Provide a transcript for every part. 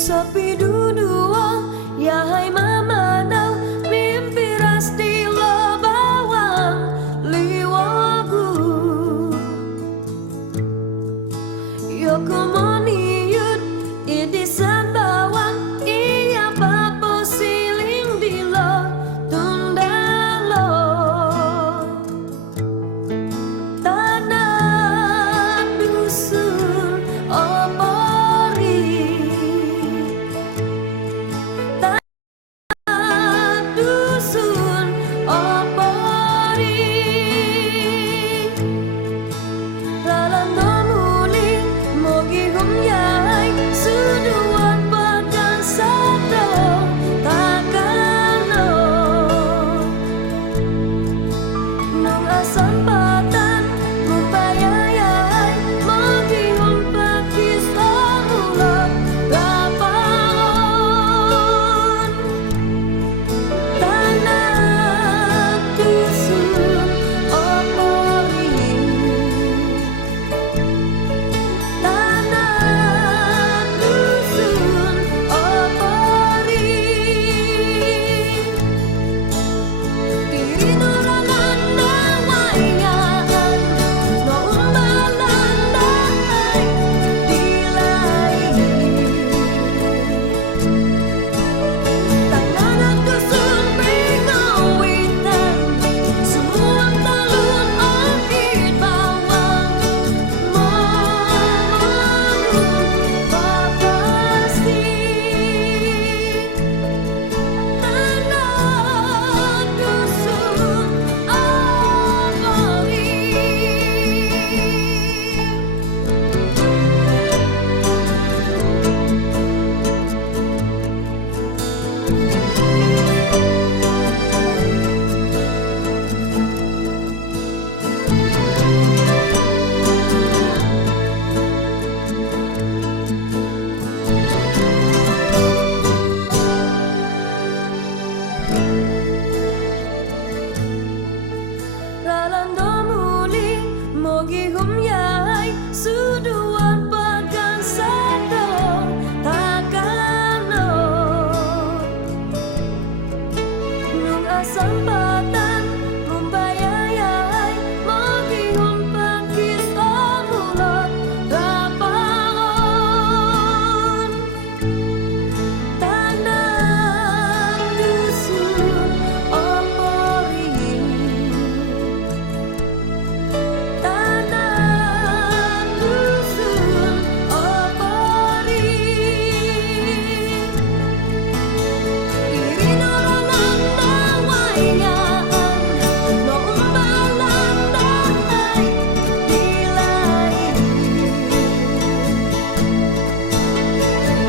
Sepi dudua, ya hai mama dau, mimpi ras di lo bawang liwagu. Yo kumoni yut, idi sembawang, iya papo siling di lo tundalo. Tanah dusun opori, dusun opori, lalando muli mogi hum yai suduan padan sado takano nung asam patan rupaya yai mogi hum pakis omulot lapaon. Tanah dusun opori, tanah dusun opori, diri nuralanda wayangan, no umbalanda hai dilai. Tanganan dusun pengawitan, semua talun orkid bawang menurut papasti. Tanah dusun opori. Lalando muli mogi hum yai suduan pagan sado takano nung asam patan rumpaya yai mogi hum pakis omulot lapaon. Tanah dusun opori, tanah dusun opori, diri nuralanda wayangan, no umbalanda hai dilai.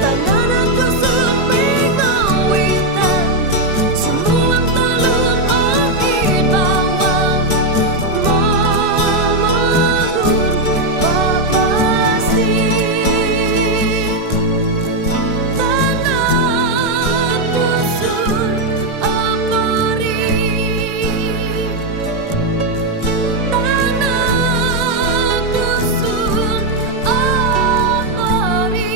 Tanganan dusun pengawitan, semua talun orkid bawang menurut papasti. Tanah dusun opori, tanah dusun opori.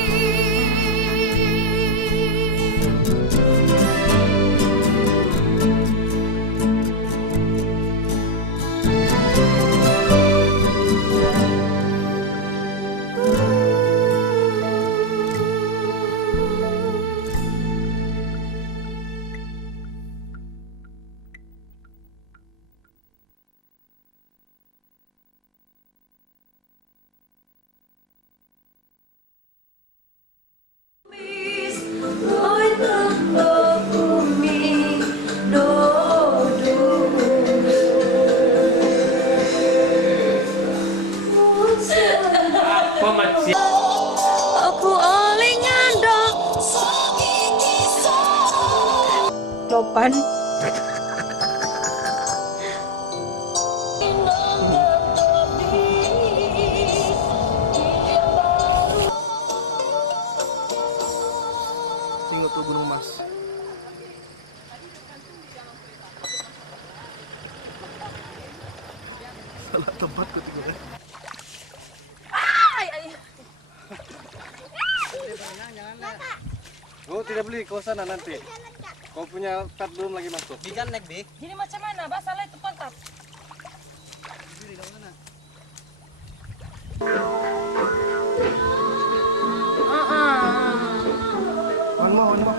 Oi tanto bumi dodo, Apa Mat? aku oleh ngandok Topan. Tinggal ke Gunung Mas. Salah tempat ketika. Oh, tidak beli kau sana nanti. Kau punya pet belum lagi masuk. Bigan naik Bi. Jadi macam mana? Bah salah itu kontap. Anu mah.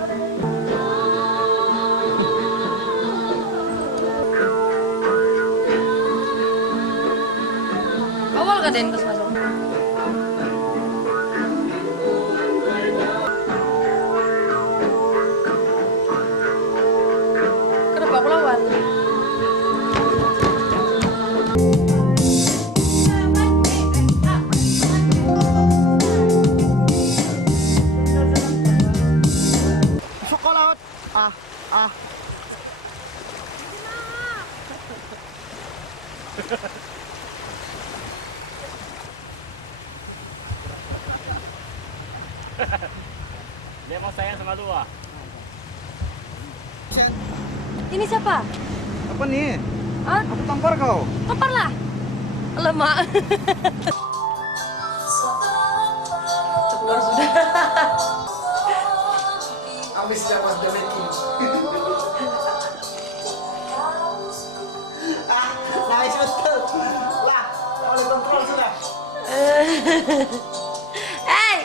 Awal ka din terus masuk. Kenapa aku lawan? Sekolah. Ah. Dia mau sayang sama lu ah. Ini siapa? Apa nih? Ah, Aku tampar kau. tampar lah. Lemak. Keluar sudah. Habis dapat demekin. Nice betul. Lah, tak boleh kontrol sudah. Hey.